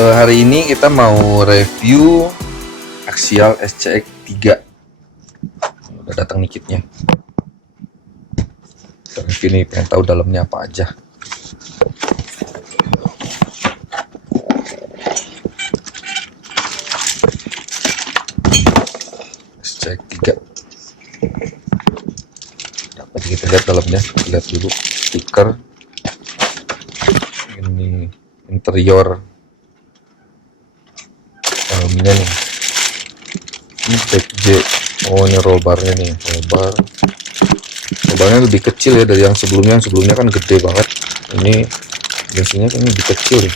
Hari ini kita mau review Axial SCX 3. Udah datang nih kitnya. Kita review nih, pengen tahu dalamnya apa aja. SCX 3. Dapat kita lihat dalamnya, lihat dulu stiker. Ini interior dalamnya nih. Ini Type J. Oh, ini roll barnya nih, roll barnya lebih kecil ya dari yang sebelumnya. Kan gede banget. Ini biasanya kan lebih kecil nih.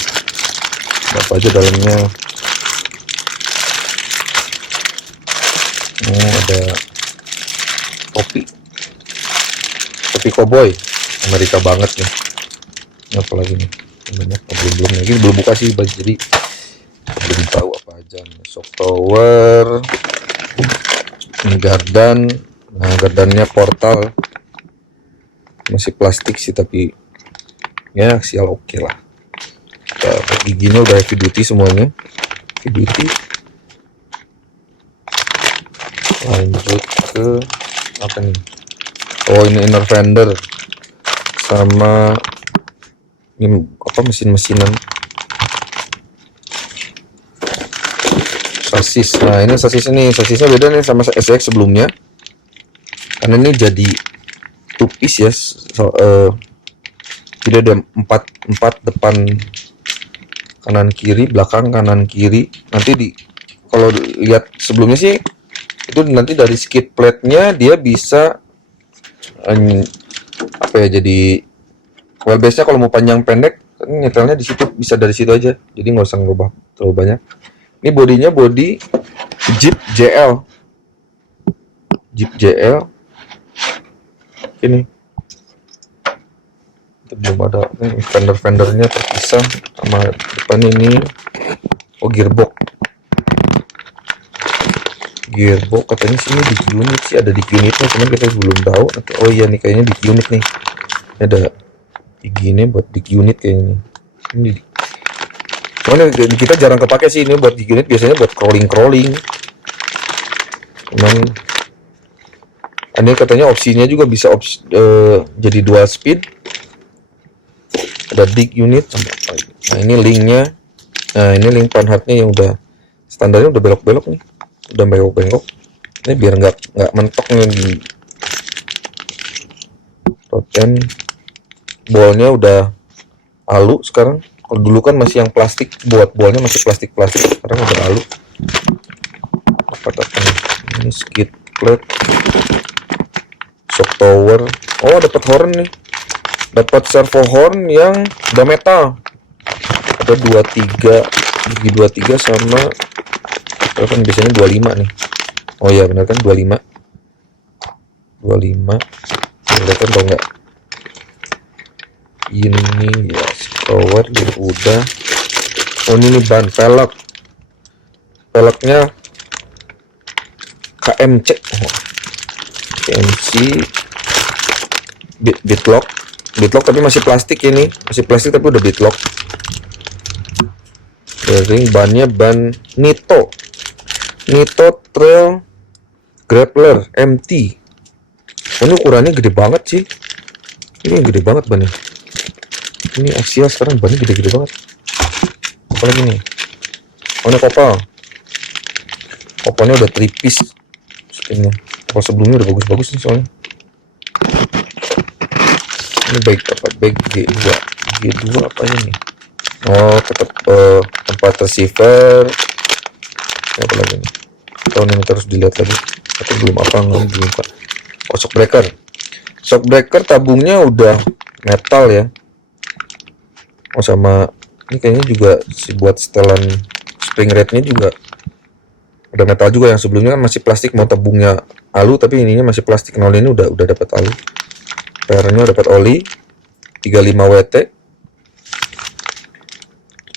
Apa aja dalamnya? Oh, ada topi cowboy Amerika banget nih. Ini apa lagi nih? Banyak belum lagi, belum buka sih, jadi belum tahu apa aja nih. Shock tower, ini gardan. Nah, gardannya portal, masih plastik sih tapi ya Axial oke lah. Giginya udah heavy duty semuanya, heavy duty. Lanjut ke apa nih? Oh, ini inner fender sama ini apa, mesin-mesinan sasis. Nah, ini sasisnya beda nih sama SCX sebelumnya, karena ini jadi two piece ya. Jadi ada empat depan, kanan kiri, belakang kanan kiri. Nanti kalau lihat sebelumnya sih itu nanti dari skid plate-nya dia bisa apa ya, jadi wheelbase-nya kalau mau panjang pendek nyetelnya di situ, bisa dari situ aja, jadi nggak usah ngerubah terlalu banyak. Ini bodinya body Jeep JL ini. Itu belum ada fender-fendernya terpisah sama depan ini. Oh, gearbox katanya sini di unit sih, ada di unitnya, cuman kita belum tahu. Oh iya nih, kayaknya di unit nih, ada gini buat di unit kayaknya. Ini cuman kita jarang kepake sih ini buat di unit, biasanya buat crawling. Cuman ini katanya opsinya juga bisa jadi dual speed. Ada big unit sama apa. Nah, ini linknya. Nah, ini link panhatnya yang udah standarnya udah belok-belok nih, udah bengkok. Ini biar nggak mentok nih. Roten bolnya udah alu sekarang. Kalau dulu kan masih yang plastik, buat bolnya masih plastik, sekarang udah alu. Apa nih? Ini skid plate, shock tower. Oh, dapat horn nih, dapat servo horn yang udah metal. Ada 23 sama kan biasanya 25 nih. Oh iya benar kan, 25. Kelihatan tau nggak? Ini ya, power udah. Oh, ini ban velgnya KMC. KMC bitlock tapi masih plastik, ini masih plastik tapi udah bitlock. Bearing bannya ban Nitto Trail Grappler MT. Oh, ini ukurannya gede banget sih, ini gede banget bannya. Ini Axial sekarang bannya gede-gede banget. Apa lagi nih? Oh, ini kopalnya udah 3 piece spinnya. Kopal sebelumnya udah bagus nih soalnya. Ini baik G2 apa ini? Oh, tetap tempat receiver. Apa lagi nih? Tahun ini terus dilihat lagi. Tapi belum Pak. Oh, shock breaker tabungnya udah metal ya. Oh, sama ini kayaknya juga buat setelan spring rate-nya juga udah metal juga. Yang sebelumnya kan masih plastik, mau tabungnya alu tapi ininya masih plastik. Nah, ini udah dapat alu. PR-nya dapat oli 35 WT.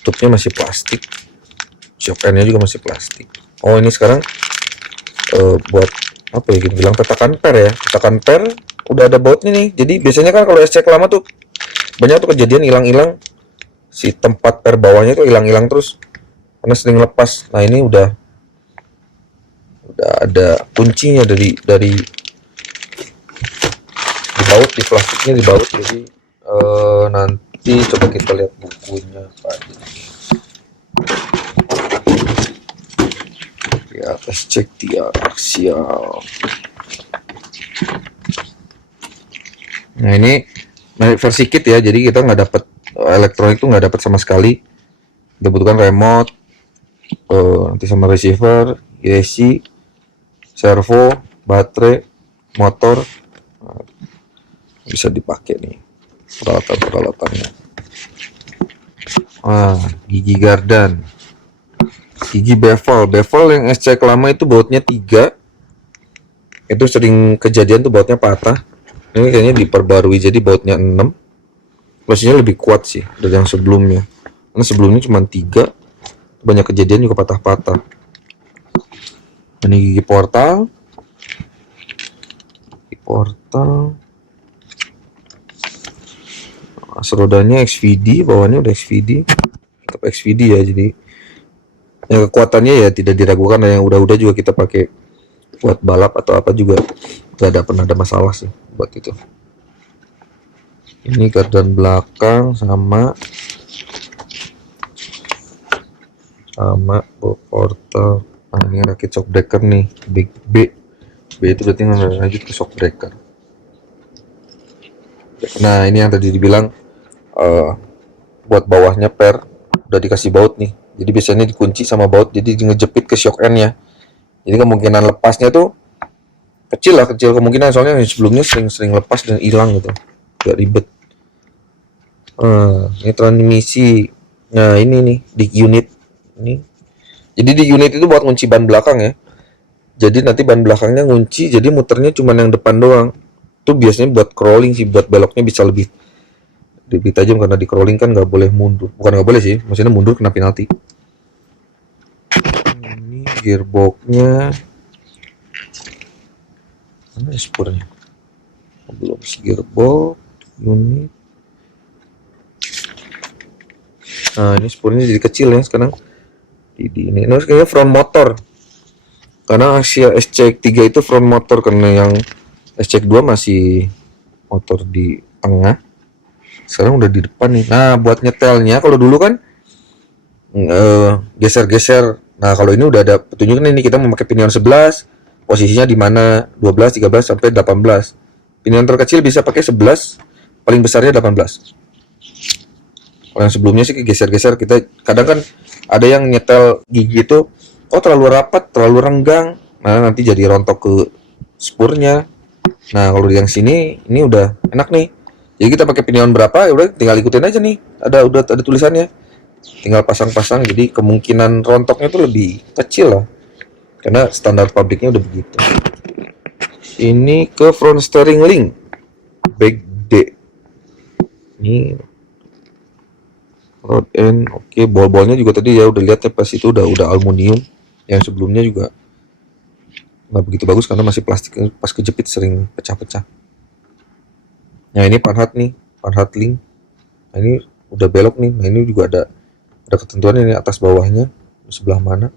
Tutupnya masih plastik. Shock end-nya juga masih plastik. Oh, ini sekarang buat apa ya, gitu bilang petakan per udah ada bautnya nih. Jadi biasanya kan kalau SCX lama tuh banyak tuh kejadian hilang si tempat per bawahnya tuh hilang terus. karena sering lepas. Nah ini udah ada kuncinya dari dibaut, di plastiknya dibaut. Jadi nanti coba kita lihat bukunya Pak. Ya, let's check the axial. Nah ini versi kit ya, jadi kita nggak dapat elektronik itu nggak dapat sama sekali. Dibutuhkan remote, nanti sama receiver, AC, servo, baterai, motor. Nah, bisa dipakai nih peralatan-peralatannya. Gigi gardan, gigi bevel yang SC lama itu bautnya 3. Itu sering kejadian tuh bautnya patah. Ini kayaknya diperbarui jadi bautnya 6. Mesinnya lebih kuat sih dari yang sebelumnya, karena sebelumnya cuma 3. Banyak kejadian juga patah-patah. Ini gigi portal, rodanya XVD, bawahnya udah XVD, tetap XVD ya. Jadi yang kekuatannya ya tidak diragukan. Yang udah juga kita pakai buat balap atau apa juga gak pernah ada masalah sih buat itu. Ini gardan belakang sama portal. Nah ini rakit shock breaker nih, big B itu berarti lanjut ke shock breaker. Nah ini yang tadi dibilang buat bawahnya per udah dikasih baut nih, jadi biasanya dikunci sama baut, jadi ngejepit ke shock end nya. Jadi kemungkinan lepasnya tuh kecil kemungkinan, soalnya yang sebelumnya sering lepas dan hilang gitu, gak ribet. Ini transmisi. Nah ini nih di unit ini, jadi di unit itu buat ngunci ban belakang ya. Jadi nanti ban belakangnya ngunci, jadi muternya cuma yang depan doang. Itu biasanya buat crawling sih, buat beloknya bisa lebih tajam, karena di crawling kan nggak boleh mundur. Bukan nggak boleh sih, maksudnya mundur kena penalti. Ini gearboxnya, mana spurnya? Belum, gearbox unit. Nah ini spurnya jadi kecil ya sekarang. Ini kayaknya front motor, karena Asia SC3 itu front motor, karena yang SC2 masih motor di tengah, sekarang udah di depan nih. Nah buat nyetelnya, kalau dulu kan geser-geser. Nah kalau ini udah ada petunjuknya nih, kita memakai pinion 11, posisinya di mana, 12, 13 sampai 18. Pinion terkecil bisa pakai 11, paling besarnya 18. Kalau yang sebelumnya sih geser-geser. Kita kadang kan ada yang nyetel gigi itu terlalu rapat, terlalu renggang, nah nanti jadi rontok ke spurnya. Nah kalau yang sini ini udah enak nih, jadi kita pakai pinion berapa ya udah tinggal ikutin aja nih, udah ada tulisannya, tinggal pasang-pasang. Jadi kemungkinan rontoknya tuh lebih kecil lah, karena standar pabriknya udah begitu. Ini ke front steering link back D. Ini rod end, oke. Bol-bolnya juga tadi ya udah lihat ya, pas itu udah aluminium. Yang sebelumnya juga nggak begitu bagus karena masih plastik, pas kejepit sering pecah-pecah. Nah ini panhat nih, panhat link. Nah ini udah belok nih. Nah ini juga ada ketentuan ini atas bawahnya sebelah mana,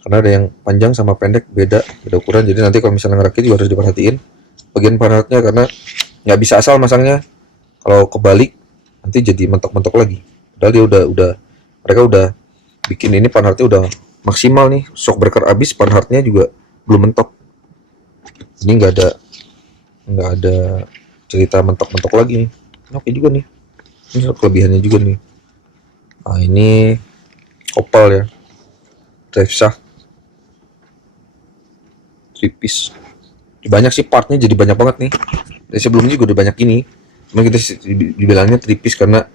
karena ada yang panjang sama pendek, beda ukuran. Jadi nanti kalau misalnya ngerakit juga harus diperhatiin bagian panhatnya, karena nggak bisa asal masangnya. Kalau kebalik nanti jadi mentok-mentok lagi. Padahal dia mereka udah bikin ini panhatnya udah maksimal nih. Shock breaker abis, panhatnya juga belum mentok. Ini nggak ada cerita mentok-mentok lagi nih. Oke juga nih, ini kelebihannya juga nih. Nah ini opal ya, drive shaft 3-piece. Banyak sih partnya, jadi banyak banget nih. Dari sebelumnya juga udah banyak ini, cuma kita dibilangnya 3-piece karena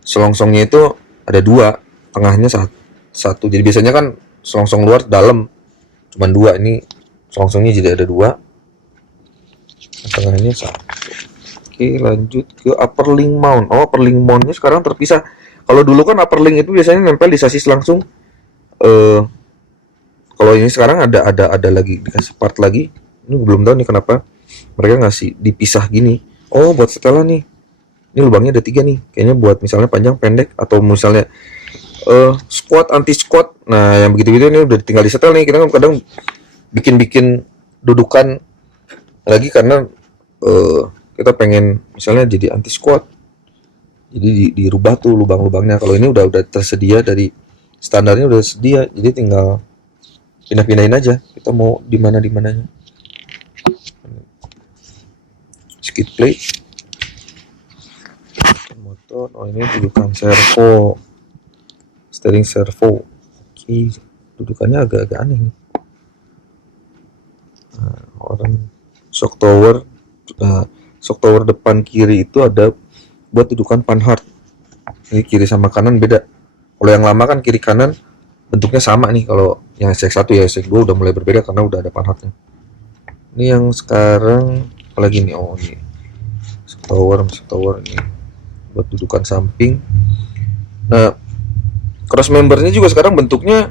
selongsongnya itu ada 2, tengahnya satu. Jadi biasanya kan selongsong luar dalam cuma 2, ini selongsongnya jadi ada 2, tengahnya 1. Oke lanjut ke upper link mount. Upper link mountnya sekarang terpisah. Kalau dulu kan upper link itu biasanya nempel di sasis langsung. Kalau ini sekarang ada lagi dikasih part lagi. Ini belum tahu nih kenapa mereka ngasih dipisah gini. Buat setelan nih. Ini lubangnya ada 3 nih. Kayaknya buat misalnya panjang, pendek, atau misalnya squat anti squat. Nah yang begitu-gitu ini udah tinggal disetel nih. Kita kan kadang bikin dudukan lagi karena eh, kita pengen misalnya jadi anti squat, jadi dirubah tuh lubang-lubangnya. Kalau ini udah tersedia dari standarnya udah sedia, jadi tinggal pindah-pindahin aja kita mau di mananya. Skid plate motor. Oh ini dudukan servo, steering servo. Oke, dudukannya agak-agak aneh nih. Nah, orang shock tower depan kiri itu ada buat dudukan panhard. Ini kiri sama kanan beda. Kalau yang lama kan kiri kanan bentuknya sama nih. Kalau yang SX1 ya SX2 udah mulai berbeda karena udah ada panhardnya. Ini yang sekarang apalagi nih, oh ini shock tower ini buat dudukan samping. Nah cross membernya juga sekarang bentuknya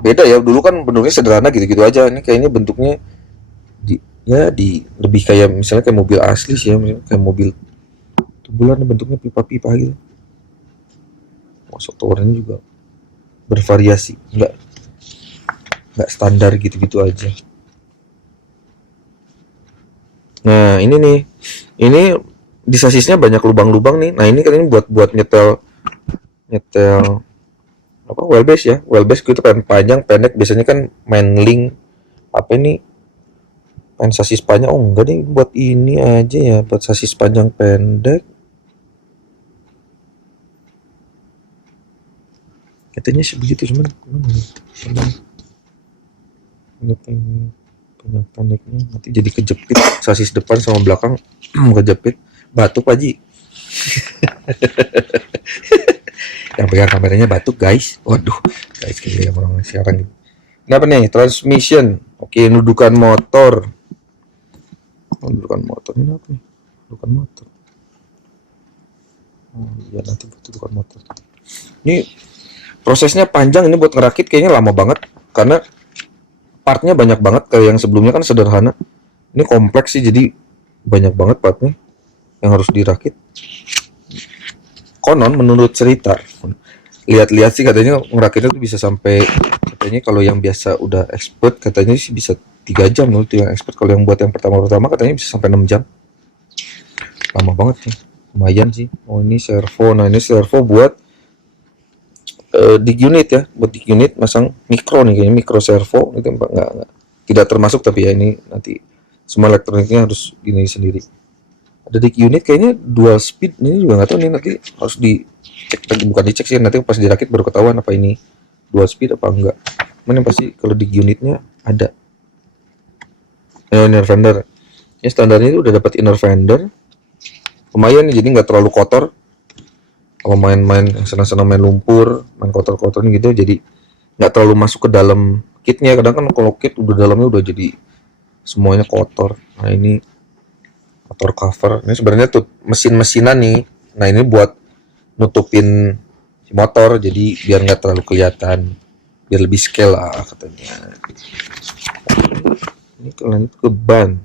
beda ya. Dulu kan bentuknya sederhana gitu-gitu aja. Ini kayaknya bentuknya di lebih kayak misalnya kayak mobil asli sih ya, kayak mobil tubulan bentuknya pipa-pipa gitu. Masuk towernya juga bervariasi, nggak standar gitu-gitu aja. Nah ini nih, ini di sasisnya banyak lubang-lubang nih. Nah ini kan ini buat nyetel apa wheelbase ya. Wheelbase itu kan panjang pendek, biasanya kan main link apa ini main sasis panjang. Oh enggak nih, buat ini aja ya, buat sasis panjang pendek. Katanya sebegitu, cuman panjang pendeknya nanti jadi kejepit sasis depan sama belakang. Kejepit batuk Paji. Yang pegang kameranya batuk guys. Waduh guys, kayak orang siaran gitu. Kenapa nih? Transmission. Oke, dudukan motor. Dudukan motor ini apa nih? Dudukan motor. Oh iya, nanti buat dudukan motor. Ini prosesnya panjang, ini buat ngerakit kayaknya lama banget karena partnya banyak banget. Kayak yang sebelumnya kan sederhana. Ini kompleks sih, jadi banyak banget partnya yang harus dirakit. Konon menurut cerita, lihat-lihat sih katanya ngerakitnya tuh bisa sampai, katanya kalau yang biasa udah expert katanya sih bisa 3 jam loh itu yang expert. Kalau yang buat yang pertama katanya bisa sampai 6 jam. Lama banget sih, lumayan sih. Oh ini servo. Nah ini servo buat dig unit ya, buat dig unit masang mikro nih, kayaknya mikro servo itu enggak tidak termasuk, tapi ya ini nanti semua elektroniknya harus gini sendiri. Ada dig unit kayaknya dual speed, ini juga nggak tahu nih, nanti harus dicek, bukan dicek sih, nanti pas dirakit baru ketahuan apa ini dual speed apa enggak. Mana pasti kalau dig unitnya ada. Inner fender ya, standarnya itu udah dapat inner fender lumayan nih, jadi nggak terlalu kotor. Kalau main-main senang-senang main lumpur, main kotor-kotor gitu, jadi nggak terlalu masuk ke dalam kitnya. Kadang kan kalau kit udah dalamnya udah jadi semuanya kotor. Nah ini motor cover, ini sebenarnya tuh mesin-mesinan nih. Nah ini buat nutupin si motor, jadi biar nggak terlalu kelihatan, biar lebih scale lah katanya. Ini kalian ke ban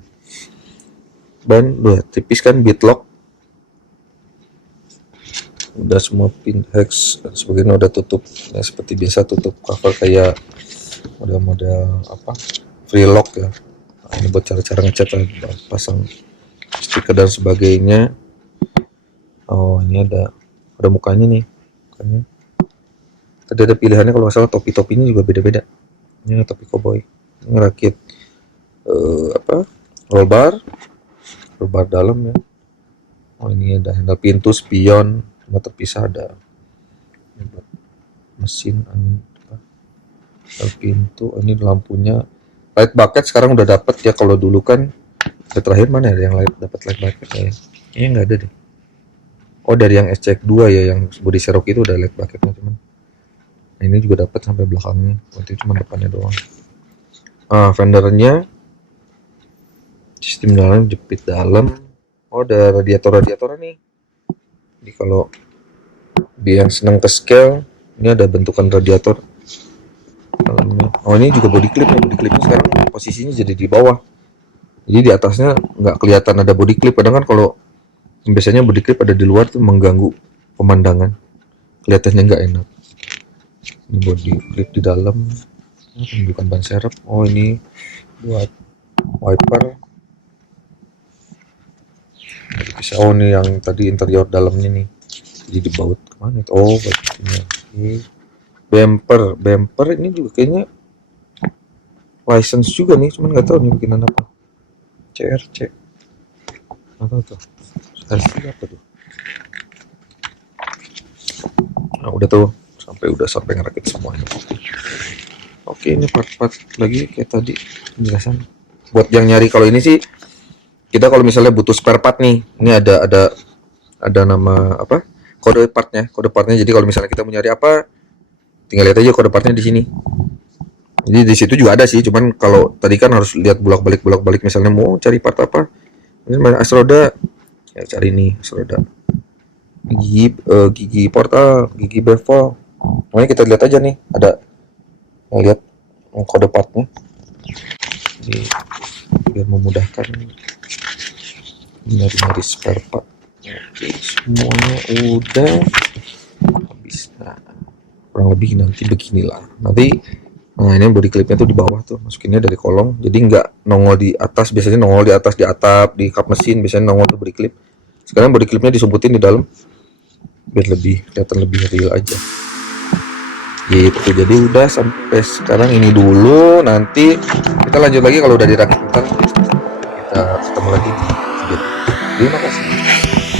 udah tipis kan, beadlock udah semua pin hex dan sebagainya udah tutup ya, seperti biasa tutup cover kayak model-model apa free lock ya. Nah, ini buat cara-cara ngecat, pasang stiker dan sebagainya. Oh ini ada mukanya nih, mukanya tadi ada pilihannya kalau nggak salah. Topi-topinya juga beda-beda. Ini topi cowboy, ini ngerakit apa roll bar dalam ya. Oh ini ada handle pintu, spion cuma terpisah, ada mesin angin pintu. Ini lampunya light bucket sekarang udah dapat ya. Kalau dulu kan terakhir mana ya yang dapat light bucket ya? Ini nggak ada deh. Oh dari yang SCX2 ya, yang body Cherokee itu udah light bucketnya, cuman nah, ini juga dapat sampai belakangnya, waktu itu cuma depannya doang. Fendernya sistem dalam jepit dalam. Oh ada radiator nih. Jadi kalau dia yang senang ke scale, ini ada bentukan radiator dalamnya. Oh ini juga body clip. Body clipnya sekarang posisinya jadi di bawah, jadi di atasnya nggak kelihatan ada body clip. Kadang kan kalau biasanya body clip ada di luar tuh mengganggu pemandangan. kelihatannya nggak enak. Ini body clip di dalam, bukan ban serep. Oh ini buat wiper. Oh ini yang tadi interior dalamnya nih, jadi dibaut kemana itu? Oh bautnya. Bumper ini juga kayaknya license juga nih, cuman nggak tahu nih bikinan apa. CRC atau tuh hasil apa tuh. Nah udah tuh, udah sampai ngerakit semuanya. Oke, ini part-part lagi kayak tadi penjelasan. Buat yang nyari, kalau ini sih kita kalau misalnya butuh spare part nih, ini ada nama apa, kode partnya. Jadi kalau misalnya kita mau nyari apa, tinggal lihat aja kode partnya di sini. Jadi di situ juga ada sih, cuman kalau tadi kan harus lihat bolak-balik misalnya mau cari part apa. Ini as roda, ya cari nih as roda. Gigi portal, gigi bevel. Makanya kita lihat aja nih, ada lihat kode partnya. Jadi biar memudahkan nyari spare part. Oke, semuanya udah habis. Nah, kurang lebih nanti beginilah. Nah ini body clipnya tuh di bawah tuh, masukinnya dari kolong, jadi nggak nongol di atas. Biasanya nongol di atas, di atap, di kap mesin biasanya nongol tuh body clip. Sekarang body clipnya disumputin di dalam biar kelihatan lebih real aja gitu. Jadi udah sampai sekarang ini dulu, nanti kita lanjut lagi kalau udah dirakit. Kita ketemu lagi. Terima kasih.